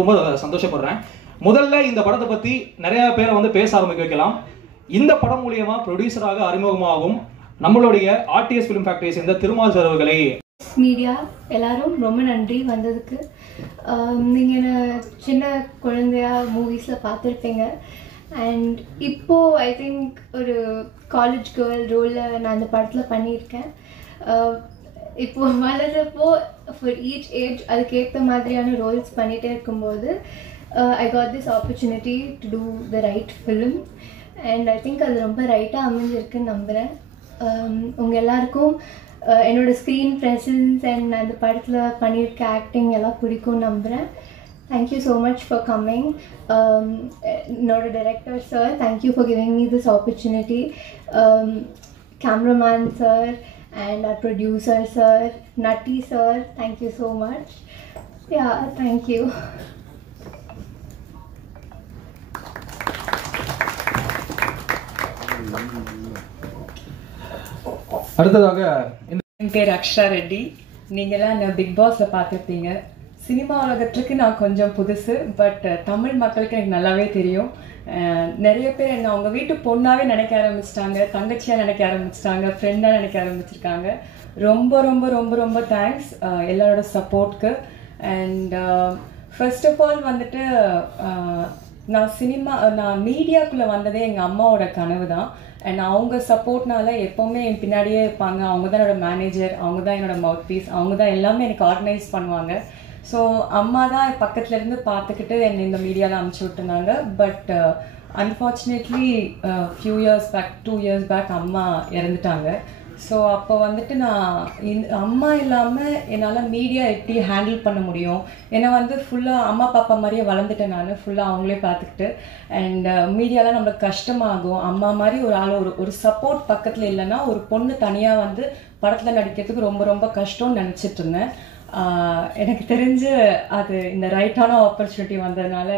ரொம்ப சந்தோஷப்படுறேன். முதல்ல இந்த படத்தை பற்றி நிறைய பேரை வந்து பேச ஆரம்பிக்க வைக்கலாம். இந்த படம் மூலியமாக ப்ரொடியூசராக அறிமுகமாகும் நம்மளுடைய ஆர்டிஎஸ் ஃபிலிம் ஃபேக்டரியை சேர்ந்த திருமால் சார் அவர்களை மீடியா எல்லாரும் ரொம்ப நன்றி வந்ததுக்கு. நீங்கள் என்ன சின்ன குழந்தையா மூவிஸில் பார்த்துருப்பீங்க. அண்ட் இப்போது ஐ திங்க் ஒரு காலேஜ் கேர்ள் ரோலில் நான் இந்த படத்தில் பண்ணியிருக்கேன். இப்போது வளர்கிறப்போ ஃபார் ஈச் ஏஜ் அதுக்கேற்ற மாதிரியான ரோல்ஸ் பண்ணிகிட்டே இருக்கும்போது I got this opportunity to do the right film. And I think அது ரொம்ப ரைட்டாக அமைஞ்சிருக்குன்னு நம்புகிறேன். உங்கள் எல்லாருக்கும் என்னோட ஸ்க்ரீன் ப்ரெசன்ஸ் அண்ட் அந்த படத்தில் பண்ணியிருக்க ஆக்டிங் எல்லாம் பிடிக்கும்னு நம்புகிறேன். Thank you so much for coming. என்னோட director sir, thank you for giving me this opportunity. Cameraman sir and our producer sir, Nutty sir, thank you so much. Yeah, thank you. அடுத்ததாக என் பேர் அக்ஷா ரெட்டி. நீங்களாம் என்ன பிக் பாஸில் பார்த்துருப்பீங்க. சினிமா உலகத்துக்கு நான் கொஞ்சம் புதுசு, பட் தமிழ் மக்களுக்கு எனக்கு நல்லாவே தெரியும். நிறைய பேர் என்ன அவங்க வீட்டு பொண்ணாகவே நினைக்க ஆரம்பிச்சிட்டாங்க, தங்கச்சியாக நினைக்க ஆரம்பிச்சிட்டாங்க, ஃப்ரெண்டாக நினைக்க ஆரம்பிச்சிருக்காங்க. ரொம்ப ரொம்ப ரொம்ப ரொம்ப தேங்க்ஸ் எல்லாரோட சப்போர்ட்க்கு. அண்ட் ஃபர்ஸ்ட் ஆஃப் ஆல் வந்துட்டு நான் மீடியாக்குள்ளே வந்ததே எங்கள் அம்மாவோட கனவு தான். அண்ட் அவங்க சப்போர்ட்னால எப்போவுமே என் பின்னாடியே இருப்பாங்க. அவங்க தான் என்னோடய மேனேஜர், அவங்க தான் என்னோடய மவுத் பீஸ், அவங்க தான் எல்லாமே எனக்கு ஆர்கனைஸ் பண்ணுவாங்க. ஸோ அம்மா தான் பக்கத்துலேருந்து பார்த்துக்கிட்டு என்னை இந்த மீடியாவில் அனுப்பிச்சி விட்டுருந்தாங்க. But unfortunately few years back 2 years back அம்மா இறந்துட்டாங்க. ஸோ அப்போ வந்துட்டு நான் அம்மா இல்லாமல் என்னால் மீடியா எப்படி ஹேண்டில் பண்ண முடியும்? ஏன்னா வந்து ஃபுல்லாக அம்மா பாப்பா மாதிரியே வளர்ந்துட்டேன் நான், ஃபுல்லாக அவங்களே பார்த்துக்கிட்டு. அண்ட் மீடியாலாம் நம்மளுக்கு கஷ்டமாகும். அம்மா மாதிரி ஒரு ஆள் ஒரு சப்போர்ட் பக்கத்தில் இல்லைன்னா ஒரு பொண்ணு தனியாக வந்து படத்தில் நடிக்கிறதுக்கு ரொம்ப ரொம்ப கஷ்டம்னு நினச்சிட்டு இருந்தேன். எனக்கு தெரிஞ்சு அது இந்த ரைட்டான ஆப்பர்ச்சுனிட்டி வந்ததுனால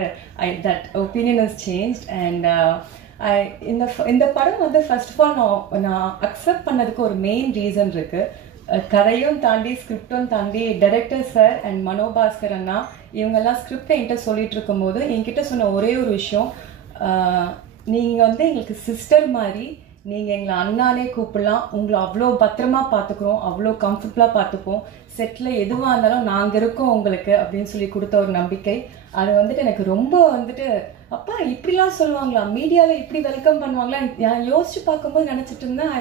that opinion is change. And இந்த படம் வந்து ஃபர்ஸ்ட் ஆஃப் ஆல் நான் அக்செப்ட் பண்ணதுக்கு ஒரு மெயின் ரீசன் இருக்குது. கதையும் தாண்டி ஸ்கிரிப்டும் தாண்டி டைரக்டர் சார் அண்ட் மனோபாஸ்கர் அண்ணா இவங்கெல்லாம் ஸ்கிரிப்டை என்கிட்ட சொல்லிட்டு இருக்கும்போது என்கிட்ட சொன்ன ஒரே ஒரு விஷயம், நீங்கள் வந்து எங்களுக்கு சிஸ்டர் மாதிரி, நீங்கள் எங்களை அண்ணானே கூப்பிடலாம், உங்களை அவ்வளோ பத்திரமா பார்த்துக்குறோம், அவ்வளோ கம்ஃபர்டபுளாக பார்த்துப்போம், செட்டில் எதுவாக இருந்தாலும் நாங்கள் இருக்கோம் உங்களுக்கு அப்படின்னு சொல்லி கொடுத்த ஒரு நம்பிக்கை. அது வந்துட்டு எனக்கு ரொம்ப வந்துட்டு அப்பா இப்படிலாம் சொல்லுவாங்களா, மீடியாவில் இப்படி வெல்கம் பண்ணுவாங்களா நான் யோசிச்சு பார்க்கும்போது நினச்சிட்டு இருந்தேன்.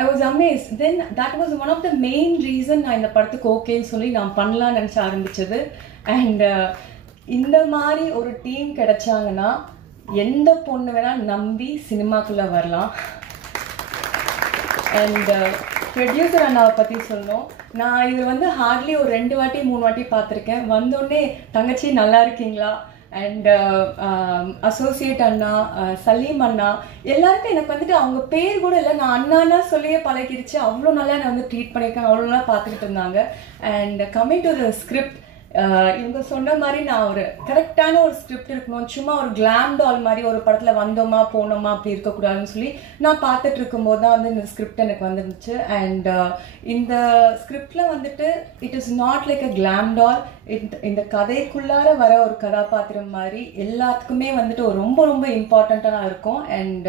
I was amaze. Then that was one of the main reason நான் இந்த படத்துக்கு ஓகேன்னு சொல்லி நான் பண்ணலான்னு நினச்ச ஆரம்பித்தது. அண்ட் இந்த மாதிரி ஒரு டீம் கிடைச்சாங்கன்னா எந்த பொண்ணு வேணால் நம்பி சினிமாக்குள்ளே வரலாம். அண்ட் ப்ரொடியூசர் அண்ணாவை பற்றி சொல்லணும். நான் இது வந்து ஹார்ட்லி ஒரு 2 வாட்டி 3 வாட்டி பார்த்துருக்கேன். வந்தோடனே தங்கச்சி நல்லா இருக்கீங்களா, அண்ட் அசோசியேட் அண்ணா, சலீம் அண்ணா, எல்லாருக்கும் எனக்கு வந்துட்டு அவங்க பேர் கூட இல்லை, நான் அண்ணானா சொல்லியே பழகிருச்சு. அவ்வளோ நல்லா என்னை வந்து ட்ரீட் பண்ணியிருக்காங்க, அவ்வளோ நல்லா பார்த்துக்கிட்டு இருந்தாங்க. And coming to the script, இவங்க சொன்ன மாதிரி நான் ஒரு கரெக்டான ஒரு ஸ்கிரிப்ட் இருக்கணும். சும்மா ஒரு கிளாம் டால் மாதிரி ஒரு படத்தில் வந்தோமா போனோமா அப்படி இருக்கக்கூடாதுன்னு சொல்லி நான் பார்த்துட்டு இருக்கும்போது தான் வந்து இந்த ஸ்கிரிப்ட் எனக்கு வந்துருந்துச்சு. அண்ட் இந்த ஸ்கிரிப்டில் வந்துட்டு it is not like a glam doll. இந்த கதைக்குள்ளார வர ஒரு கதாபாத்திரம் மாதிரி எல்லாத்துக்குமே வந்துட்டு ஒரு ரொம்ப ரொம்ப இம்பார்ட்டண்ட்டாக இருக்கும். அண்ட்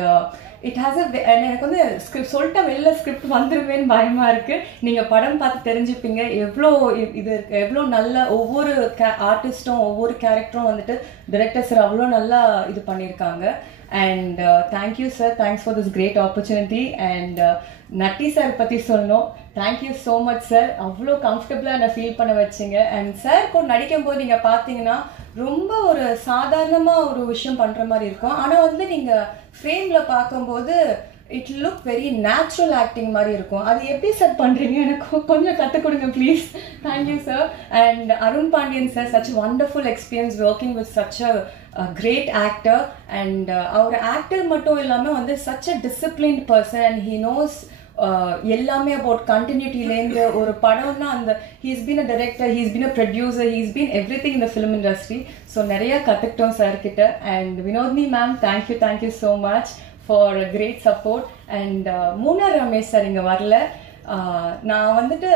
இட் ஹாஸ் எனக்கு வந்து ஸ்கிரிப்ட் சொல்லிட்ட வெளில ஸ்கிரிப்ட் வந்துருவேன்னு பயமாக இருக்குது. நீங்கள் படம் பார்த்து தெரிஞ்சுப்பீங்க எவ்வளோ இது இருக்குது, எவ்வளோ நல்ல ஒவ்வொரு ஆர்டிஸ்ட்டும் ஒவ்வொரு கேரக்டரும் வந்துட்டு டைரக்டர் சார் அவ்வளோ நல்லா இது பண்ணியிருக்காங்க. And thank you sir, thanks for this great opportunity. And Natty sir பற்றி சொல்லணும். தேங்க்யூ ஸோ மச் சார், அவ்வளோ கம்ஃபர்டபுளாக என்னை ஃபீல் பண்ண வச்சிங்க. அண்ட் சார் கூட நடிக்கும்போது நீங்கள் பார்த்தீங்கன்னா ரொம்ப ஒரு சாதாரணமாக ஒரு விஷயம் பண்ணுற மாதிரி இருக்கும். ஆனால் வந்து நீங்கள் ஃப்ரேமில் பார்க்கும்போது it look very natural acting மாதிரி இருக்கும். அது எப்படி சார் பண்ணுறீங்க, எனக்கு கொஞ்சம் கற்றுக் கொடுங்க please. Thank you sir. And Arun Pandian sir, such wonderful experience working with such a great actor. And அவர் ஆக்டர் மட்டும் இல்லாமல் வந்து சச் அ டிசிப்ளின்ட் பர்சன். அண்ட் ஹீ நோஸ் எல்லாமே அபவுட் கண்டினியூட்டிலேருந்து ஒரு படம்னா அந்த he's been a director, he's been a producer, he's been everything இந்த ஃபிலிம் இண்டஸ்ட்ரி. ஸோ நிறையா கற்றுக்கிட்டோம் சார் கிட்ட. அண்ட் வினோத்னி ma'am, thank you so much for great support. And Moona Ramesh sir இங்கே வரல. நான் வந்துட்டு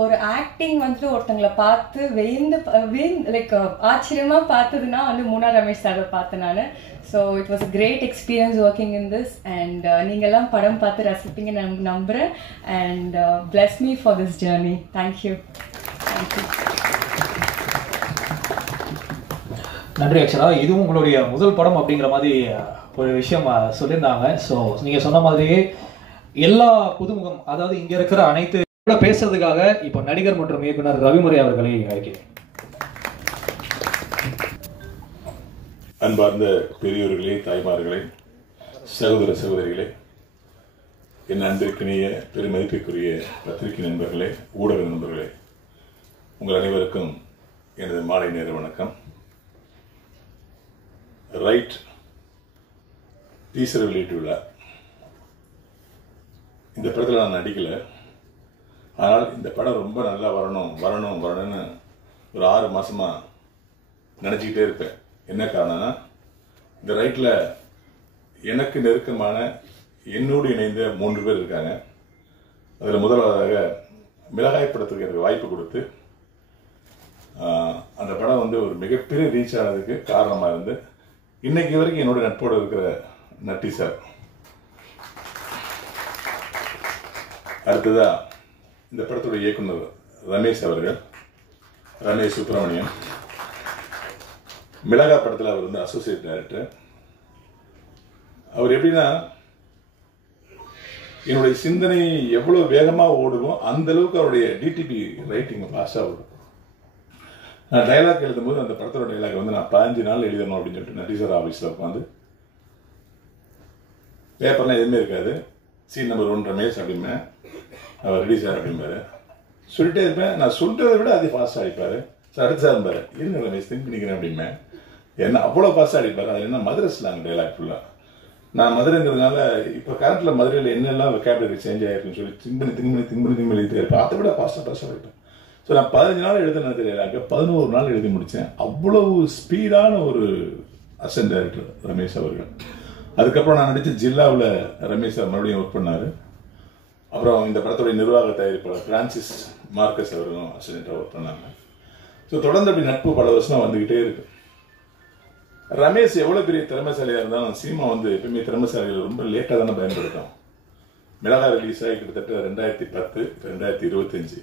ஒரு ஆக்டிங் வந்துட்டு ஒருத்தங்களை பார்த்து லைக் ஆச்சரியமா பார்த்ததுன்னா வந்து மூனா ரமேஷ் சாரை பார்த்தேன் நான். So it was a great experience working in this. And நீங்கள்லாம் படம் பார்த்து ரசிப்பீங்க நம்புகிறேன். And bless me for this journey. Thank you. நன்றி அக்ஷரா. இதுவும் உங்களுடைய முதல் படம் அப்படிங்கிற மாதிரி ஒரு விஷயம் சொல்லியிருந்தாங்க. ஸோ நீங்கள் சொன்ன மாதிரியே எல்லா புதுமுகம், அதாவது இங்கே இருக்கிற அனைத்து பேசுறதுக்காக இப்போ நடிகர் மற்றும் இயக்குனர் ரவிமுறை அவர்களை அழைக்கிறேன். அன்பார்ந்த பெரியோர்களே, தாய்மார்களே, சகோதர சகோதரிகளே, என் அன்பிற்கினிய பெருமதிப்பிற்குரிய பத்திரிகை நண்பர்களே, ஊடக நண்பர்களே, உங்கள் அனைவருக்கும் எனது மாலை நேர வணக்கம். ரைட் டீசர் வெளியீட்டு விழா. இந்த படத்தில் நான் நடிக்கலை. ஆனால் இந்த படம் ரொம்ப நல்லா வரணும்னு ஒரு 6 மாசமா நினச்சிக்கிட்டே இருப்பேன். என்ன காரணம்னா, இந்த ரைட்டில் எனக்கு நெருக்கமான என்னோடு இணைந்த 3 பேர் இருக்காங்க. அதில் முதலாவதாக மிளகாய் படத்துக்கு எனக்கு வாய்ப்பு கொடுத்து அந்த படம் வந்து ஒரு மிகப்பெரிய ரீச் ஆனதுக்கு காரணமாக இருந்து இன்னைக்கு வரைக்கும் என்னோட நட்போடு இருக்கிற நட்டி சார். அடுத்ததா இந்த படத்துடைய இயக்குனர் ரமேஷ் அவர்கள், ரமேஷ் சுப்பிரமணியம். மிளகா படத்தில் அவர் வந்து அசோசியேட் டைரக்டர். அவர் எப்படின்னா, என்னுடைய சிந்தனை எவ்வளவு வேகமாக ஓடுமோ அந்த அளவுக்கு அவருடைய டிடிபி ரைட்டிங் ஃபாஸ்டாக ஓடும். நான் டைலாக் எழுதும்போது அந்த படத்தோட டைலாக் வந்து நான் 15 நாள் எழுதணும் அப்படின்னு சொல்லிட்டு நட்டி சார் ஆஃபீஸில் உட்காந்து, பேப்பர்லாம் எதுவுமே இருக்காது, சீன் நம்பர் 1 ரமேஷ் அப்படிம்பேன், அவர் ரெடி சார் அப்படிம்பாரு, சொல்லிட்டே இருப்பேன். நான் சொல்றதை விட அது ஃபாஸ்ட்டாக அடிப்பார். சார் அடுத்து சார் பாரு, இருங்க ரமேஷ் திங்க் பண்ணிக்கிறேன் அப்படிம்பேன். என்ன அவ்வளோ ஃபாஸ்ட்டாக அடிப்பார். அது என்ன மதுரை ஸ்லாங் டைலாக் ஃபுல்லாக. நான் மதுரைங்கிறதுனால இப்போ கரண்ட்டில் மதுரையில் என்னெல்லாம் வெக்காபுலரி சேஞ்ச் ஆகிருக்குன்னு சொல்லி திங்க் பண்ணி எழுதிட்டே இருப்பேன். அதை விட ஃபாஸ்ட்டாக அடிப்பேன். ஸோ நான் 15 நாள் எழுதின டைலாக் 11 நாள் எழுதி முடித்தேன். அவ்வளவு ஸ்பீடான ஒரு அசிஸ்டன்ட் டைரக்டர் ரமேஷ் அவர்கள். அதுக்கப்புறம் நான் நடித்த ஜில்லாவில் ரமேஷ் சார் மறுபடியும் ஒர்க் பண்ணார். அப்புறம் இந்த படத்துடைய நிர்வாக தயாரிப்பாளர் பிரான்சிஸ் மார்க்கஸ் அவர்களும் அசிஸ்டண்டாக ஒர்க் பண்ணாங்க. ஸோ தொடர்ந்து அப்படி நட்பு பல வருஷம் வந்துக்கிட்டே இருக்கு. ரமேஷ் எவ்வளோ பெரிய திறமைசாலியாக இருந்தாலும் சினிமா வந்து எப்பவுமே திறமைசாலிகள் ரொம்ப லேட்டாக தானே பயன்படுத்தும். மிளகா ரிலீஸ் ஆகி கிட்டத்தட்ட 2010 2025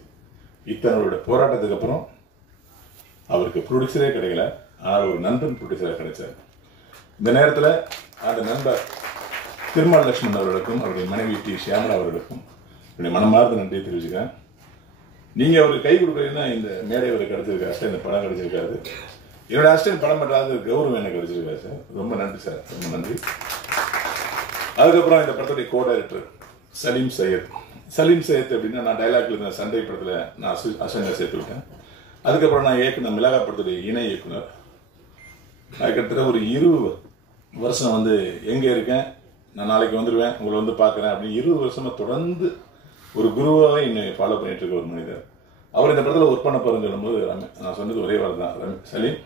இத்தனோட போராட்டத்துக்கு அப்புறம் அவருக்கு ப்ரொடியூசரே கிடைக்கல. ஆனால் ஒரு நண்பன் ப்ரொடியூசராக கிடைச்சார். இந்த நேரத்தில் அந்த நண்பர் திருமால் லட்சுமணன் அவர்களுக்கும் அவருடைய மனைவி டி ஷியாமலா அவர்களுக்கும் என்னுடைய மனமார்ந்த நன்றியை தெரிவிச்சுக்கிறேன். நீங்கள் அவருக்கு கை கொடுக்குறீங்கன்னா இந்த மேடை அவருக்கு கிடைச்சிருக்காரு, அசிஸ்டன்ட் இந்த படம் கிடைச்சிருக்காரு. என்னோட அசிஸ்டன்ட் படம் பண்ணுறாங்க கௌரவம் எனக்கு கிடைச்சிருக்காரு சார். ரொம்ப நன்றி சார், ரொம்ப நன்றி. அதுக்கப்புறம் இந்த படத்துடைய கோ டைரக்டர் சலீம் சையத். சலீம் சையத் அப்படின்னா, நான் டைலாக் எழுதின சண்டை படத்தில் நான் அசிஸ்டண்டாக சேர்த்து விட்டேன். அதுக்கப்புறம் நான் இயக்குனர் மிளகா படத்துடைய இணை இயக்குனர். நான் கிட்டத்தட்ட ஒரு 20 வருஷம் வந்து எங்கே இருக்கேன், நான் நாளைக்கு வந்துடுவேன், உங்களை வந்து பார்க்குறேன் அப்படின்னு 20 வருஷமாக தொடர்ந்து ஒரு குருவாகவே என்னை ஃபாலோ பண்ணிட்டு இருக்க ஒரு மனிதர். அவர் இந்த படத்தில் ஒர்க் பண்ண போகிறேன்னு சொல்லும்போது நான் சொன்னது ஒரே வார்த்தை தான், சலீம்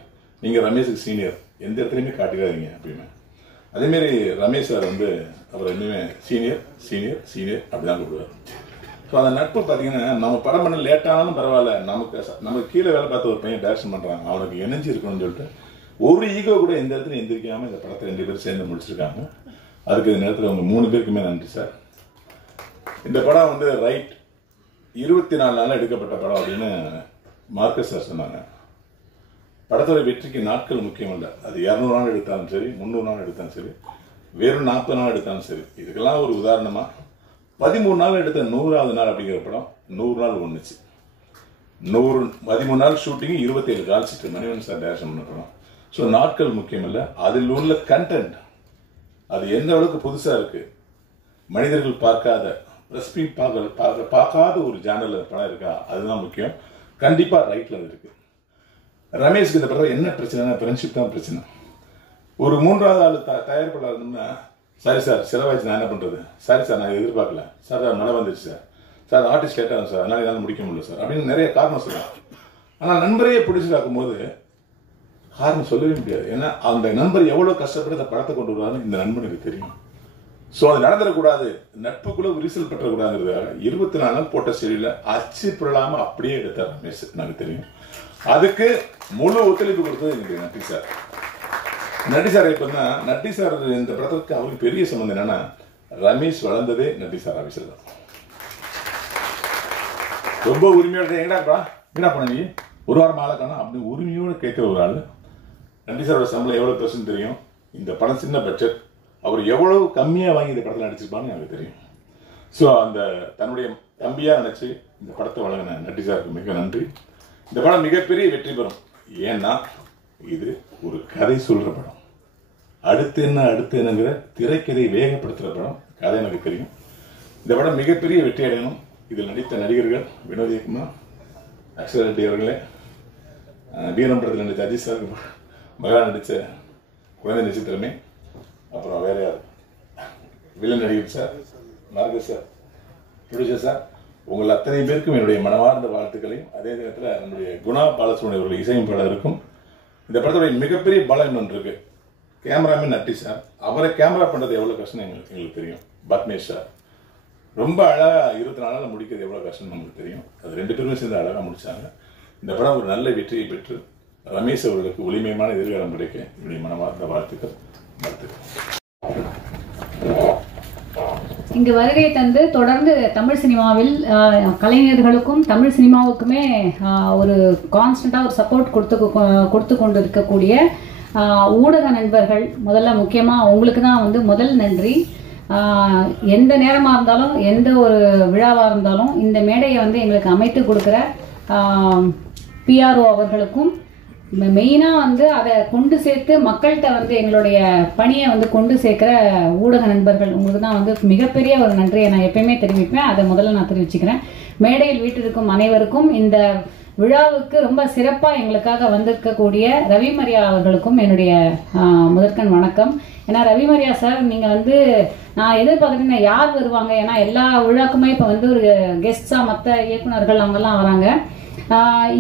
நீங்கள் ரமேஷுக்கு சீனியர், எந்த இடத்துலையுமே காட்டிடாதீங்க அப்படின்னு. அதேமாரி ரமேஷ் சார் வந்து அவர் இன்னுமே சீனியர் சீனியர் சீனியர் அப்படி தான் கூப்பிடுவார். ஸோ அந்த நட்பு பார்த்தீங்கன்னா, நம்ம படம் பண்ண லேட்டானாலும் பரவாயில்ல, நமக்கு கீழே வேலை பார்த்து ஒரு பையன் டேரக்ஷன் பண்ணுறாங்க, அவனுக்கு இணைஞ்சி இருக்கணும்னு சொல்லிட்டு ஒரு ஈகோ கூட எந்த இடத்துலையும் எந்திரிக்காமல் இந்த படத்தை 2 பேரும் சேர்ந்து முடிச்சிருக்காங்க. அதுக்கு இந்த நேரத்தில் அவங்க 3 பேருக்குமே நன்றி சார். இந்த படம் வந்து ரைட் 24 நாளில் எடுக்கப்பட்ட படம் அப்படின்னு மார்க்கஸ் சார் சொன்னாங்க. படத்தோட வெற்றிக்கு நாட்கள் முக்கியம் இல்லை. அது 200 நாள் எடுத்தாலும் சரி, 300 நாள் எடுத்தாலும் சரி, வெறும் 40 நாள் எடுத்தாலும் சரி. இதுக்கெல்லாம் ஒரு உதாரணமாக 13 நாள் எடுத்த 100வது நாள் அப்படிங்கிற படம் 100 நாள் ஒன்றுச்சு. 13 நாள் shooting, 27 call sheet மணிவன் sir direction பண்ண படம். ஸோ நாட்கள் முக்கியம் இல்லை, அதில் உள்ள கண்டென்ட் அது எந்த அளவுக்கு புதுசாக இருக்கு, மனிதர்கள் பார்க்காத பார்க்காத ஒரு ஜானல் படம் இருக்கா, அதுதான் முக்கியம். கண்டிப்பாக ரைட்டில் அது இருக்கு. ரமேஷ்க்கு இந்த படம் என்ன பிரச்சனைனா, ஃப்ரெண்ட்ஷிப் தான் பிரச்சனை. ஒரு 3வது ஆள் தயாரிப்பாளர் இருந்தோம்னா, சாரி சார் செலவாயிடுச்சு, நான் என்ன பண்ணுறது, சாரி சார் நான் எதிர்பார்க்கல சார், மழை வந்துடுச்சு சார் ஆர்டிஸ்ட் லேட்டாக சார், அதனால என்னால் முடிக்க முடியல சார் அப்படின்னு நிறைய காரணம் சொல்லலாம். ஆனால் நண்பரையே பிடிச்சிருக்கும் போது காரணம் சொல்லவே முடியாது. ஏன்னா அந்த நண்பர் எவ்வளோ கஷ்டப்பட்டு அந்த படத்தை கொண்டு வருவாருன்னு இந்த நண்பனுக்கு தெரியும். ஸோ அது நடந்துடக்கூடாது, நட்புக்குள்ள விரிசல் பெற்றக்கூடாதுங்கிறதுக்காக 24 நாள் போட்ட ஷெடியூல அச்சு பிறலாம அப்படியே எடுத்தார் ரமேஷ். எனக்கு தெரியும். அதுக்கு முழு ஒத்துழைப்பு கொடுத்தது எனக்கு நட்டி சார். நட்டி சார் இப்ப நட்டி சார் இந்த படத்துக்கு அவருக்கு பெரிய சம்பந்தம் என்னன்னா, ரமேஷ் வளர்ந்ததே நட்டி சார் ஆஃபீஸில் தான். ரொம்ப உரிமையோட எங்கடா போன நீ ஒரு வாரம் ஆளை காணும் அப்படின்னு உரிமையோடு கேட்குற ஒரு ஆள். நட்டி சாரோட சம்பளம் எவ்வளோ பெர்சன்ட் தெரியும். இந்த படம் சின்ன பட்ஜெட், அவர் எவ்வளவு கம்மியாக வாங்கி இந்த படத்தில் நடிச்சிருப்பான்னு எனக்கு தெரியும். ஸோ அந்த தன்னுடைய தம்பியாக நினச்சி இந்த படத்தை வழங்கின நட்டி சாருக்கு மிக நன்றி. இந்த படம் மிகப்பெரிய வெற்றி பெறும். ஏன்னா இது ஒரு கதை சொல்கிற படம். அடுத்து என்னங்கிற திரைக்கதை வேகப்படுத்துகிற படம். கதை எனக்கு தெரியும். இந்த படம் மிகப்பெரிய வெற்றி அடையணும். இதில் நடித்த நடிகர்கள் வினோத்குமார், அக்ஷரா ரெட்டி அவர்களே, வீரம் படத்தில் நடித்த அஜித் சார், மகா நடித்த குழந்தை நட்சத்திரமே, அப்புறம் வேற யார் வில்லன் நடிகர் sir, Marcus sir, producer sir, உங்கள் அத்தனை பேருக்கும் என்னுடைய மனமார்ந்த வாழ்த்துக்களையும், அதே நேரத்தில் என்னுடைய குணா பாலசுப்ரமணியம் அவருடைய இசையமைப்பாளருக்கும். இந்த படத்துடைய மிகப்பெரிய பலம் ஒன்று இருக்கு. கேமராமேன் நட்டி சார், அவரை கேமரா பண்ணுறது எவ்வளோ கஷ்டம் எங்களுக்கு தெரியும். பத்மேஷ் சார் ரொம்ப அழகாக 24 நாளில் முடிக்கிறது எவ்வளோ கஷ்டம் நமக்கு தெரியும். அது 2 பேருமே சேர்ந்து அழகாக முடிச்சாங்க. இந்த படம் ஒரு நல்ல வெற்றியை பெற்று ரமேஷ் அவர்களுக்கு ஒளிமயமான எதிர்காலம் கிடைக்க என்னுடைய மனமார்ந்த வாழ்த்துக்கள். இங்கு வருகை தந்து தொடர்ந்து தமிழ் சினிமாவில் கலைஞர்களுக்கும் தமிழ் சினிமாவுக்குமே ஒரு கான்ஸ்டண்ட்டாக ஒரு சப்போர்ட் கொடுத்து கொண்டு இருக்கக்கூடிய ஊடக நண்பர்கள், முதல்ல முக்கியமாக உங்களுக்கு தான் வந்து முதல் நன்றி. எந்த நேரமாக இருந்தாலும் எந்த ஒரு விழாவாக இருந்தாலும் இந்த மேடையை வந்து எங்களுக்கு அமைத்து கொடுக்குற பிஆர்ஓ அவர்களுக்கும், மெயினாக வந்து அதை கொண்டு சேர்த்து மக்கள்கிட்ட வந்து எங்களுடைய பணியை வந்து கொண்டு சேர்க்குற ஊடக நண்பர்கள், உங்களுக்கு தான் வந்து மிகப்பெரிய ஒரு நன்றியை நான் எப்பயுமே தெரிவிப்பேன். அதை முதல்ல நான் தெரிவிச்சுக்கிறேன். மேடையில் வீட்டிற்கும் அனைவருக்கும், இந்த விழாவுக்கு ரொம்ப சிறப்பாக எங்களுக்காக வந்திருக்கக்கூடிய ரவி மரியா அவர்களுக்கும் என்னுடைய முதற்கண் வணக்கம். ஏன்னா ரவி மரியா சார், நீங்கள் வந்து நான் எதிர்பார்க்குறேன் யார் வருவாங்க, ஏன்னா எல்லா விழாக்குமே இப்போ வந்து ஒரு கெஸ்ட்ஸாக மற்ற இயக்குநர்கள் அவங்கெல்லாம் வராங்க.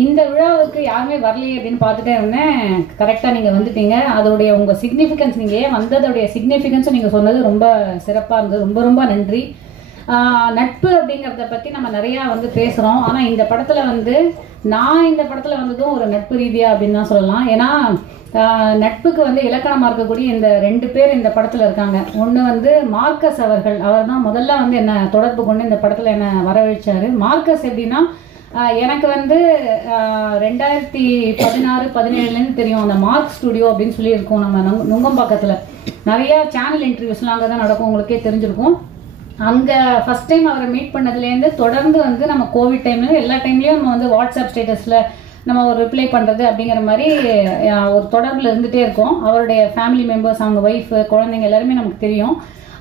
இந்த விழாவுக்கு யாருமே வரலையே அப்படின்னு பார்த்துட்டே இருந்தேன். கரெக்டாக நீங்கள் வந்துட்டீங்க. அதோடைய உங்கள் சிக்னிஃபிகன்ஸ், நீங்கள் ஏன் வந்ததோடைய சிக்னிஃபிகன்ஸும் நீங்கள் சொன்னது ரொம்ப சிறப்பாக இருந்தது. ரொம்ப ரொம்ப நன்றி. நட்பு அப்படிங்கிறத பற்றி நம்ம நிறையா வந்து பேசுகிறோம். ஆனால் இந்த படத்தில் வந்து நான் இந்த படத்தில் வந்ததும் ஒரு நட்பு ரீதியாக அப்படின்னு தான் சொல்லலாம். ஏன்னா நட்புக்கு வந்து இலக்கணமாக இருக்கக்கூடிய இந்த 2 பேர் இந்த படத்தில் இருக்காங்க. ஒன்று வந்து மார்க்கஸ் அவர்கள், அவர் தான் முதல்ல வந்து என்னை தொடர்பு கொண்டு இந்த படத்தில் என்னை வரவழைச்சார். மார்க்கஸ் எப்படின்னா, எனக்கு வந்து 2016-17 தெரியும். அந்த மார்க் ஸ்டுடியோ அப்படின்னு சொல்லி இருக்கும் நம்ம நுங்கம்பாக்கத்தில். நிறையா சேனல் இன்டர்வியூஸ்லாம் அங்கே தான் நடக்கும், உங்களுக்கே தெரிஞ்சிருக்கும். அங்கே ஃபஸ்ட் டைம் அவரை மீட் பண்ணதுலேருந்து தொடர்ந்து வந்து நம்ம கோவிட் டைம்லேருந்து எல்லா டைம்லேயும் நம்ம வந்து வாட்ஸ்அப் ஸ்டேட்டஸில் நம்ம ஒரு ரிப்ளை பண்ணுறது அப்படிங்கிற மாதிரி ஒரு தொடர்பில் இருந்துகிட்டே இருக்கோம். அவருடைய ஃபேமிலி மெம்பர்ஸ், அவங்க ஒய்ஃபு, குழந்தைங்க எல்லாருமே நமக்கு தெரியும்.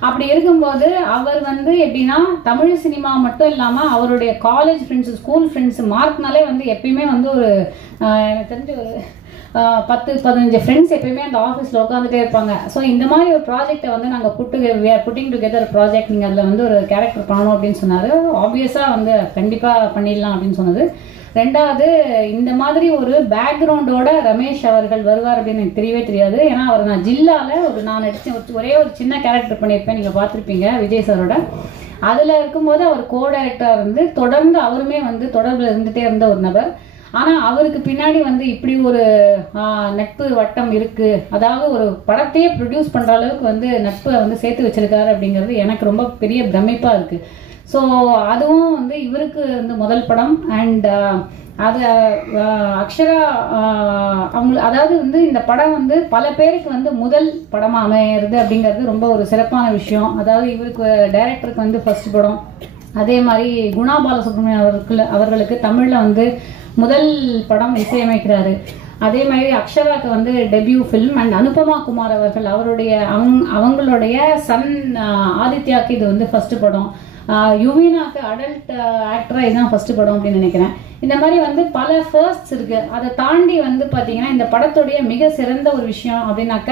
அப்படி இருக்கும்போது அவர் வந்து எப்படின்னா, தமிழ் சினிமா மட்டும் இல்லாமல் அவருடைய காலேஜ் ஃப்ரெண்ட்ஸு, ஸ்கூல் ஃப்ரெண்ட்ஸு, மார்க்னாலே வந்து எப்பயுமே வந்து ஒரு எனக்கு தெரிஞ்ச ஒரு 10-15 ஃப்ரெண்ட்ஸ் எப்பயுமே அந்த ஆஃபீஸில் உட்காந்துட்டே இருப்பாங்க. ஸோ இந்த மாதிரி ஒரு ப்ராஜெக்டை வந்து நாங்கள் புட்டிங் டுகெதர் ப்ராஜெக்ட், நீங்கள் அதில் வந்து ஒரு கேரக்டர் பண்ணணும் அப்படின்னு சொன்னார். ஆப்வியஸாக வந்து கண்டிப்பாக பண்ணிடலாம் அப்படின்னு சொன்னது. ரெண்டாவது, இந்த மாதிரி ஒரு பேக்ரவுண்டோட ரமேஷ் அவர்கள் வருவார் அப்படின்னு எனக்கு தெரியவே தெரியாது. ஏன்னா அவர் நான் ஜில்லாவில் நான் நடித்த ஒரே ஒரு சின்ன கேரக்டர் பண்ணியிருப்பேன், நீங்கள் பார்த்துருப்பீங்க விஜய் சாரோட. அதில் இருக்கும்போது அவர் கோ டைரக்டராக இருந்து தொடர்ந்து அவருமே வந்து தொடர்பில் இருந்துகிட்டே இருந்த ஒரு நபர். ஆனால் அவருக்கு பின்னாடி வந்து இப்படி ஒரு நட்பு வட்டம் இருக்குது, அதாவது ஒரு படத்தையே ப்ரொடியூஸ் பண்ணுற அளவுக்கு வந்து நட்பை வந்து சேர்த்து வச்சிருக்காரு அப்படிங்கிறது எனக்கு ரொம்ப பெரிய பிரமிப்பாக இருக்குது. ஸோ அதுவும் வந்து இவருக்கு வந்து முதல் படம். அண்ட் அது அக்ஷரா அவங்க, அதாவது வந்து இந்த படம் வந்து பல பேருக்கு வந்து முதல் படமாக அமையிறது அப்படிங்கிறது ரொம்ப ஒரு சிறப்பான விஷயம். அதாவது இவருக்கு டைரக்டருக்கு வந்து ஃபர்ஸ்ட் படம், அதே மாதிரி குணா பாலசுப்ரமணியம் அவர்களுக்கு தமிழில் வந்து முதல் படம் இசையமைக்கிறாரு. அதே மாதிரி அக்ஷராக்கு வந்து debut film. And Anupama Kumar அவர்கள் அவங்களுடைய சன் ஆதித்யாவுக்கு இது வந்து ஃபர்ஸ்ட் படம். யுவீனாக்கு அடல்ட் ஆக்டராக இதுதான் ஃபர்ஸ்ட் படம் அப்படின்னு நினைக்கிறேன். இந்த மாதிரி வந்து பல ஃபர்ஸ்ட்ஸ் இருக்குது. அதை தாண்டி வந்து பார்த்தீங்கன்னா இந்த படத்துடைய மிக சிறந்த ஒரு விஷயம் அப்படின்னாக்க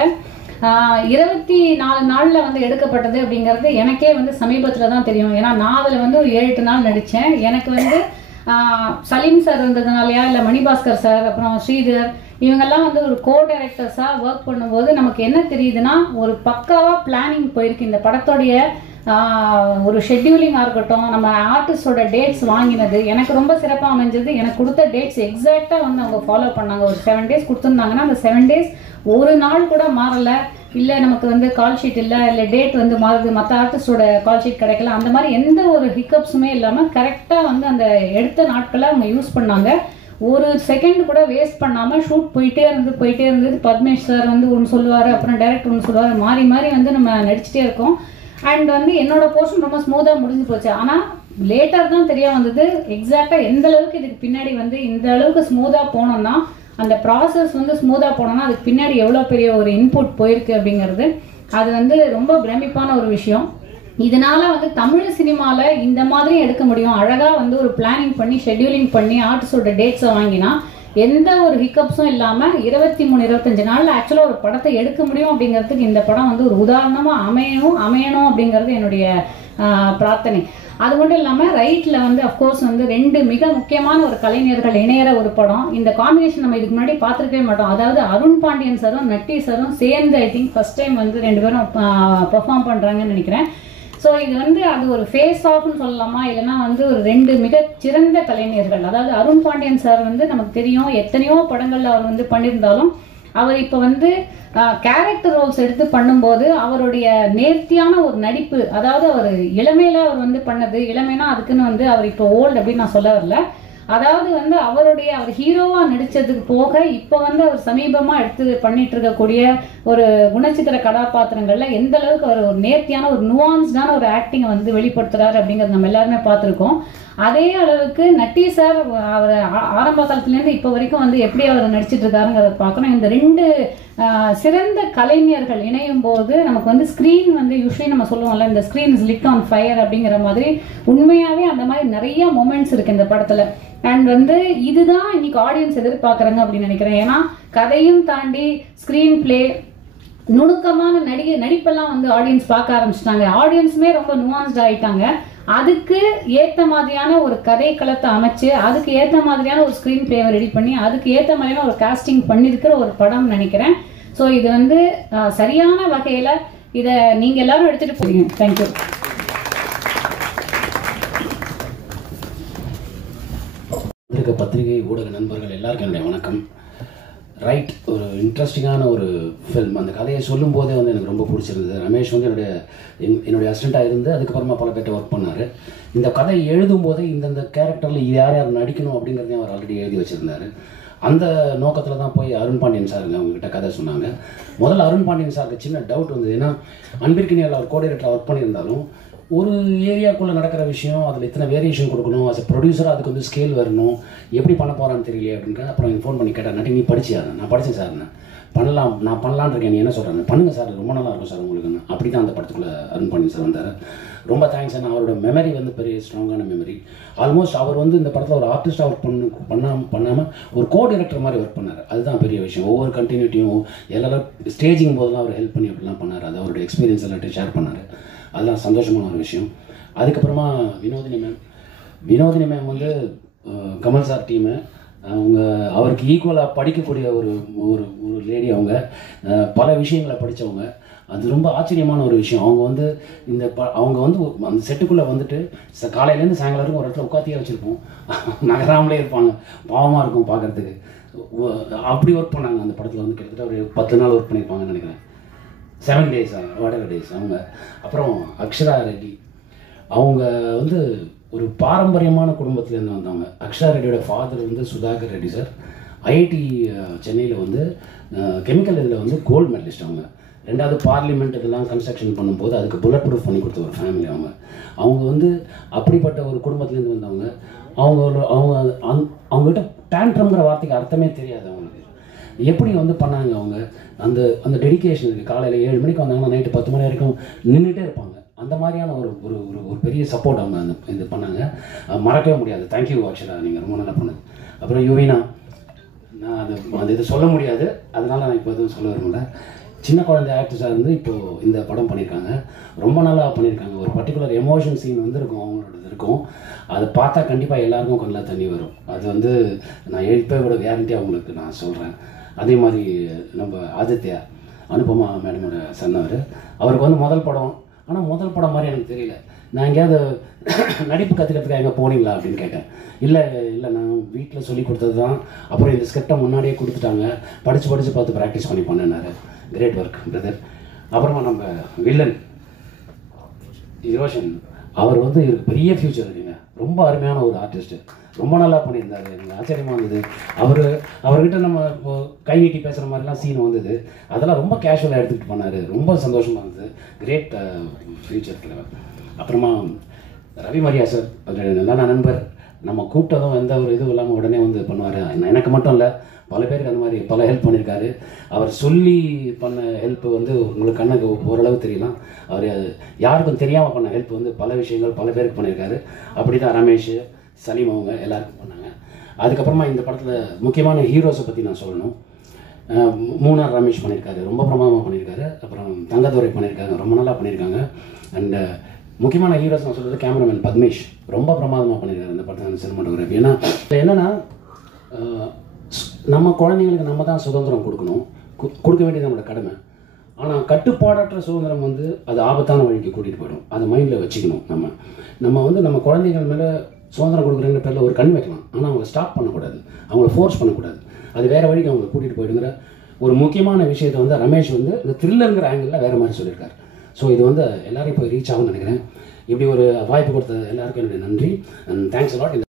24 நாளில் வந்து எடுக்கப்பட்டது அப்படிங்கிறது எனக்கே வந்து சமீபத்தில் தான் தெரியும். ஏன்னா நான் அதில் வந்து ஒரு 7-8 நாள் நடித்தேன். எனக்கு வந்து சலீம் சார் இருந்ததுனாலயா இல்லை மணிபாஸ்கர் சார், அப்புறம் ஸ்ரீதர், இவங்கெல்லாம் வந்து ஒரு கோ டைரக்டர்ஸாக ஒர்க் பண்ணும்போது நமக்கு என்ன தெரியுதுன்னா ஒரு பக்காவாக பிளானிங் போயிருக்கு இந்த படத்தோடைய ஒரு ஷெட்யூலிங்காக இருக்கட்டும், நம்ம ஆர்டிஸ்டோட டேட்ஸ் வாங்கினது எனக்கு ரொம்ப சிறப்பாக அமைஞ்சது. எனக்கு கொடுத்த டேட்ஸ் எக்ஸாக்டாக வந்து அவங்க ஃபாலோ பண்ணாங்க. ஒரு 7 days கொடுத்துருந்தாங்கன்னா அந்த 7 days ஒரு நாள் கூட மாறலை. இல்லை நமக்கு வந்து கால் ஷீட் இல்லை டேட் வந்து மாறுது, மற்ற ஆர்டிஸ்டோட கால் ஷீட் கிடைக்கல, அந்த மாதிரி எந்த ஒரு ஹிக்கப்ஸுமே இல்லாமல் கரெக்டாக வந்து அந்த எடுத்த நாட்களை அவங்க யூஸ் பண்ணாங்க. ஒரு செகண்ட் கூட வேஸ்ட் பண்ணாமல் ஷூட் போயிட்டே இருந்தது. பத்மேஷ் சார் வந்து ஒன்று சொல்லுவார், அப்புறம் டைரக்டர் ஒன்று சொல்லுவார், மாறி மாறி வந்து நம்ம நடிச்சிட்டே இருக்கோம். அண்ட் வந்து என்னோட போர்ஷன் ரொம்ப ஸ்மூத்தாக முடிஞ்சு போச்சு. ஆனால் லேட்டர் தான் தெரிய வந்தது எக்ஸாக்டாக எந்த அளவுக்கு இதுக்கு பின்னாடி வந்து இந்த அளவுக்கு ஸ்மூத்தாக போனோம்னா, அந்த ப்ராசஸ் வந்து ஸ்மூத்தாக போனோம்னா அதுக்கு பின்னாடி எவ்வளோ பெரிய ஒரு இன்புட் போயிருக்கு அப்படிங்கிறது அது வந்து ரொம்ப பிரமிப்பான ஒரு விஷயம். இதனால வந்து தமிழ் சினிமாவில் இந்த மாதிரி எடுக்க முடியும். அழகாக வந்து ஒரு பிளானிங் பண்ணி ஷெட்யூலிங் பண்ணி ஆர்டிஸ்டோட டேட்ஸை வாங்கினா எந்த ஒரு ஹிக்கப்ஸும் இல்லாமல் 23-25 நாளில் ஆக்சுவலாக ஒரு படத்தை எடுக்க முடியும் அப்படிங்கிறதுக்கு இந்த படம் வந்து ஒரு உதாரணமாக அமையணும் அப்படிங்கிறது என்னுடைய பிரார்த்தனை. அது மட்டும் இல்லாமல் ரைட்டில் வந்து அஃப்கோர்ஸ் வந்து 2 மிக முக்கியமான ஒரு கலைஞர்கள் இணையிற ஒரு படம். இந்த காம்பினேஷன் நம்ம இதுக்கு முன்னாடி பார்த்துருக்கவே மாட்டோம். அதாவது அருண் பாண்டியன் சாரும் நட்டி சாரும் சேர்ந்து ஐ திங்க் ஃபர்ஸ்ட் டைம் வந்து 2 பேரும் பெர்ஃபார்ம் பண்ணுறாங்கன்னு நினைக்கிறேன். ஸோ இது வந்து அது ஒரு ஃபேஸ் ஆஃப்னு சொல்லலாமா, இல்லைன்னா வந்து ஒரு 2 மிகச்சிறந்த கலைஞர்கள். அதாவது அருண் பாண்டியன் சார் வந்து நமக்கு தெரியும் எத்தனையோ படங்கள்ல அவர் வந்து பண்ணியிருந்தாலும் அவர் இப்போ வந்து கேரக்டர் ரோல்ஸ் எடுத்து பண்ணும்போது அவருடைய நேர்த்தியான ஒரு நடிப்பு, அதாவது அவர் இளமையில அவர் வந்து பண்ணது, இளமைனா அதுக்குன்னு வந்து அவர் இப்போ ஓல்டு அப்படின்னு நான் சொல்ல வரல. அதாவது வந்து அவர் ஹீரோவா நடிச்சதுக்கு போக இப்போ வந்து அவர் சமீபமா எடுத்து பண்ணிட்டு இருக்கக்கூடிய ஒரு குணச்சித்திர கதாபாத்திரங்கள்ல எந்த அளவுக்கு அவர் ஒரு நேர்த்தியான ஒரு நுவான்ஸ்டான ஒரு ஆக்டிங்கை வந்து வெளிப்படுத்துறாரு அப்படிங்கிறது நம்ம எல்லாருமே பார்த்துருக்கோம். அதே அளவுக்கு நட்டி சார் அவர் ஆரம்ப காலத்துலேருந்து இப்போ வரைக்கும் வந்து எப்படி அவர் நடிச்சிட்டு இருக்காருங்கிறத பார்க்கணும். இந்த 2 சிறந்த கலைஞர்கள் இணையும் போது நமக்கு வந்து ஸ்க்ரீன் வந்து யூஸ்வலி நம்ம சொல்லுவோம்ல, இந்த screen is lit on fire அப்படிங்கிற மாதிரி உண்மையாகவே அந்த மாதிரி நிறைய மொமெண்ட்ஸ் இருக்கு இந்த படத்துல. அண்ட் வந்து இதுதான் இன்னைக்கு ஆடியன்ஸ் எதிர்பார்க்குறாங்க அப்படின்னு நினைக்கிறேன். ஏன்னா கதையும் தாண்டி ஸ்க்ரீன் பிளே, நுணுக்கமான நடிப்பெல்லாம் வந்து ஆடியன்ஸ் பார்க்க ஆரம்பிச்சிட்டாங்க. ஆடியன்ஸுமே ரொம்ப நுவான்ஸ்ட் ஆகிட்டாங்க. அதுக்கு ஏற்ற மாதிரியான ஒரு கதை களத்தை அமைச்சு அதுக்கு ஏற்ற மாதிரியான ஒரு ஸ்க்ரீன் பிளேவை ரெடி பண்ணி அதுக்கு ஏற்ற மாதிரியான ஒரு காஸ்டிங் பண்ணியிருக்கிற ஒரு படம் நினைக்கிறேன். ஸோ இது வந்து சரியான வகையில் இதை நீங்கள் எல்லாரும் எடுத்துகிட்டு போறீங்க. தேங்க்யூ. இருக்க பத்திரிகை ஊடக நண்பர்கள் எல்லாருக்கும் என்னுடைய வணக்கம். ரைட், ஒரு இன்ட்ரெஸ்டிங்கான ஒரு ஃபில்ம். அந்த கதையை சொல்லும் போதே வந்து எனக்கு ரொம்ப பிடிச்சிருந்தது. ரமேஷ் வந்து என்னுடைய அசிஸ்டண்ட்டாக இருந்து அதுக்கப்புறமா பல பேர்ட்ட ஒர்க் பண்ணார். இந்த கதை எழுதும் போதே இந்தந்த கேரக்டரில் யார் யார் நடிக்கணும் அப்படிங்கிறதையும் அவர் ஆல்ரெடி எழுதி வச்சுருந்தார். அந்த நோக்கத்தில் தான் போய் அருண் பாண்டியன் சாருங்க அவங்ககிட்ட கதை சொன்னாங்க. முதல்ல அருண் பாண்டியன் சாருக்கு சின்ன டவுட் வந்தது. ஏன்னா அன்பிற்கினியால் அவர் கோஆர்டினேட்டராக ஒர்க் பண்ணியிருந்தாலும் ஒரு ஏரியாக்குள்ளே நடக்கிற விஷயம் அதில் இத்தனை வேரியேஷன் கொடுக்கணும், அஸ் எ ப்ரொடியூசராக அதுக்கு வந்து ஸ்கேல் வரணும், எப்படி பண்ண போகிறான்னு தெரியல அப்படின்ற. அப்புறம் எனக்கு ஃபோன் பண்ணி கேட்டேன், நட்டி நீ படிச்சியா? நான் படித்தேன் சார், நான் பண்ணலான்னு இருக்கேன், நீ என்ன சொல்கிறேன்? பண்ணுங்கள் சார், ரொம்ப நல்லா இருக்கும் சார் உங்களுக்கு. அப்படி தான் அந்த படத்துக்குள்ளே அருண் பாண்டியன் சார் வந்தார். ரொம்ப தேங்க்ஸ். ஏன்னா அவரோட மெமரி வந்து பெரிய ஸ்ட்ராங்கான மெமரி. ஆல்மோஸ்ட் அவர் வந்து இந்த படத்தில் ஒரு ஆர்டிஸ்டாக ஒர்க் பண்ணாமல் ஒரு கோ டைரக்டர் மாதிரி ஒர்க் பண்ணார். அதுதான் பெரிய விஷயம். ஒவ்வொரு கண்டினியூட்டியும் எல்லாரும் ஸ்டேஜிங் போதெல்லாம் அவர் ஹெல்ப் பண்ணி அப்படிலாம் பண்ணார். அது அவருடைய எக்ஸ்பீரியன்ஸ் எல்லாத்தையும் ஷேர் பண்ணார். அதெல்லாம் சந்தோஷமான ஒரு விஷயம். அதுக்கப்புறமா வினோதினி மேம் வந்து கமல் சார் டீமு, அவருக்கு ஈக்குவலாக படிக்கக்கூடிய ஒரு ஒரு ஒரு லேடி. அவங்க பல விஷயங்களை படித்தவங்க. அது ரொம்ப ஆச்சரியமான ஒரு விஷயம். அவங்க வந்து அவங்க வந்து அந்த செட்டுக்குள்ளே வந்துட்டு காலையிலேருந்து சாயங்காலம் வரைக்கும் ஒரு இடத்துல உட்காத்தியே வச்சுருப்போம், நகராமலே இருப்பாங்க. பாவமாக இருக்கும் பார்க்குறதுக்கு. அப்படி ஒர்க் பண்ணாங்க அந்த படத்தில். வந்து கிட்டத்தட்ட ஒரு 10 நாள் ஒர்க் பண்ணியிருப்பாங்கன்னு நினைக்கிறேன். 7 days whatever days அவங்க. அப்புறம் அக்ஷரா ரெட்டி, அவங்க வந்து ஒரு பாரம்பரியமான குடும்பத்துலேருந்து வந்தவங்க. அக்ஷரா ரெட்டியோட ஃபாதர் வந்து சுதாகர் ரெட்டி சார். ஐஐடி சென்னையில் வந்து கெமிக்கல் இதில் வந்து கோல்டு மெடலிஸ்ட். அவங்க 2வது பார்லிமெண்ட் இதெல்லாம் கன்ஸ்ட்ரக்ஷன் பண்ணும்போது அதுக்கு புல்லட் ப்ரூஃப் பண்ணி கொடுத்த ஒரு ஃபேமிலி அவங்க வந்து அப்படிப்பட்ட ஒரு குடும்பத்துலேருந்து வந்தவங்க. அவங்ககிட்ட டேண்ட்ரம்ங்கிற வார்த்தைக்கு அர்த்தமே தெரியாது அவங்களுக்கு. எப்படி வந்து பண்ணாங்க அவங்க அந்த அந்த டெடிக்கேஷன் இருக்குது. காலையில் 7 மணிக்கு வந்தாங்கன்னா நைட்டு 10 மணி வரைக்கும் நின்றுட்டே இருப்பாங்க. அந்த மாதிரியான ஒரு ஒரு ஒரு பெரிய சப்போர்ட் அவங்க அந்த இது பண்ணாங்க. மறக்கவே முடியாது. தேங்க்யூ அக்ஷரா, நீங்கள் ரொம்ப நல்லா பண்ணது. அப்புறம் யுவீனா, நான் அது இது சொல்ல முடியாது, அதனால நான் இப்போ எதுவும் சொல்ல வரல. சின்ன குழந்தை ஆக்டர்ஸாக இருந்து இப்போது இந்த படம் பண்ணியிருக்காங்க. ரொம்ப நல்லா பண்ணியிருக்காங்க. ஒரு பர்டிகுலர் எமோஷன் சீன் வந்து இருக்கும், அவங்களோட இருக்கும். அதை பார்த்தா கண்டிப்பாக எல்லாருக்கும் கண்ணில் தண்ணி வரும். அது வந்து நான் இப்போ கூட கேரண்டியாக அவங்களுக்கு நான் சொல்கிறேன். அதே மாதிரி நம்ம ஆதித்யா அனுபமா மேடமோட சன்னவர், அவருக்கு வந்து முதல் படம். ஆனால் முதல் படம் மாதிரி எனக்கு தெரியல. நான் எங்கேயாவது நடிப்பு கற்றுக்கிறதுக்காக எங்கே போனீங்களா அப்படின்னு கேட்டேன். இல்லை நான் வீட்டில் சொல்லி கொடுத்தது தான். அப்புறம் இந்த ஸ்கிரிப்டை முன்னாடியே கொடுத்துட்டாங்க, படித்து பார்த்து ப்ராக்டிஸ் பண்ணி பண்ணேன்னாரு. Great work brother. அப்புறமா நம்ம வில்லன் ரோஷன், அவர் வந்து பெரிய ஃப்யூச்சர் இருக்குங்க. ரொம்ப அருமையான ஒரு ஆர்டிஸ்ட்டு, ரொம்ப நல்லா பண்ணியிருந்தாரு. எனக்கு ஆச்சரியமாக இருந்தது. அவர்கிட்ட நம்ம கை நீட்டி பேசுகிற மாதிரிலாம் சீன் வந்தது. அதெல்லாம் ரொம்ப கேஷுவலாக எடுத்துகிட்டு பண்ணார். ரொம்ப சந்தோஷமாக இருந்தது. கிரேட் ஃப்யூச்சர் தலைவர். அப்புறமா ரவி மரியா சார், நல்ல நண்பர். நம்ம கூப்பிட்டதும் எந்த ஒரு இதுவும் இல்லாமல் உடனே வந்து பண்ணுவார். எனக்கு மட்டும் இல்லை, பல பேருக்கு அந்த மாதிரி பல ஹெல்ப் பண்ணியிருக்காரு. அவர் சொல்லி பண்ண ஹெல்ப் வந்து உங்களுக்கு கண்ணுக்கு ஓரளவு தெரியலாம். அவர் யாருக்கும் தெரியாமல் பண்ண ஹெல்ப் வந்து பல விஷயங்கள் பல பேருக்கு பண்ணியிருக்காரு. அப்படி தான் ரமேஷ், சலீம் அவங்க எல்லாருக்கும் பண்ணாங்க. அதுக்கப்புறமா இந்த படத்தில் முக்கியமான ஹீரோஸை பற்றி நான் சொல்லணும். மூணார் ரமேஷ் பண்ணியிருக்காரு, ரொம்ப பிரமாதமாக பண்ணியிருக்காரு. அப்புறம் தங்கதுரை பண்ணியிருக்காங்க, ரொம்ப நல்லா பண்ணியிருக்காங்க. அண்டு முக்கியமான ஹீரோஸ் நான் சொல்கிறது கேமராமேன் பத்மேஷ், ரொம்ப பிரமாதமாக பண்ணியிருக்காரு இந்த படத்தில் சினிமாட்டோகிராஃபி. ஏன்னா என்னென்னா நம்ம குழந்தைங்களுக்கு நம்ம தான் சுதந்திரம் கொடுக்கணும், கொடுக்க வேண்டியது நம்மளோட கடமை. ஆனால் கட்டுப்பாடற்ற சுதந்திரம் வந்து அது ஆபத்தான வழிக்கு கூட்டிகிட்டு போயிடும். அதை மைண்டில் வச்சுக்கணும். நம்ம வந்து நம்ம குழந்தைகள் மேலே சுதந்திரம் கொடுக்குறேங்கிற பேரில் ஒரு கண் வைக்கலாம். ஆனால் அவங்கள ஸ்டாப் பண்ணக்கூடாது, அவங்கள ஃபோர்ஸ் பண்ணக்கூடாது. அது வேறு வழிக்கு அவங்களை கூட்டிகிட்டு போயிடுங்கிற ஒரு முக்கியமான விஷயத்தை வந்து ரமேஷ் வந்து இந்த த்ரில்லருங்கிற ஆங்கிளில் வேறு மாதிரி சொல்லியிருக்காரு. ஸோ இது வந்து எல்லாரையும் போய் ரீச் ஆகும்னு நினைக்கிறேன். இப்படி ஒரு வாய்ப்பு கொடுத்த எல்லாருக்கும் என்னுடைய நன்றி அண்ட் தேங்க்ஸ் அலாட். இந்த